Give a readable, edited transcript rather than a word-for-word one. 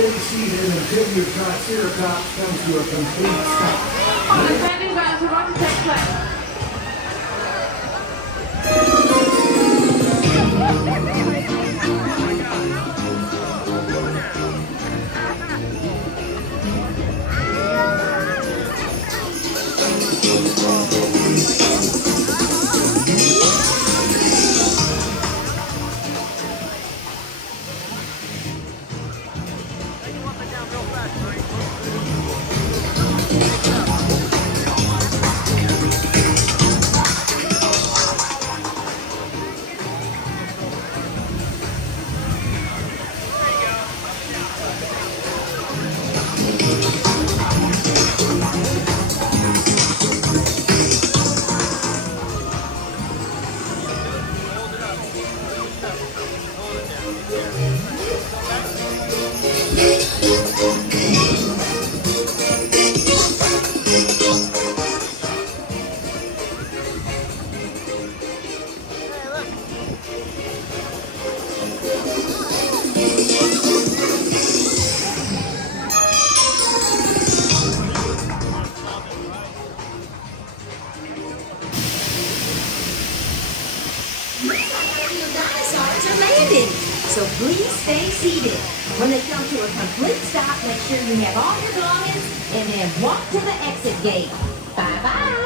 stay seated until your Triceratops comes to a complete stop. On the standing grounds, we're about to take place. Dinosaurs are landing, so please stay seated. When they come to a complete stop, make sure you have all your belongings and then walk to the exit gate. Bye-bye.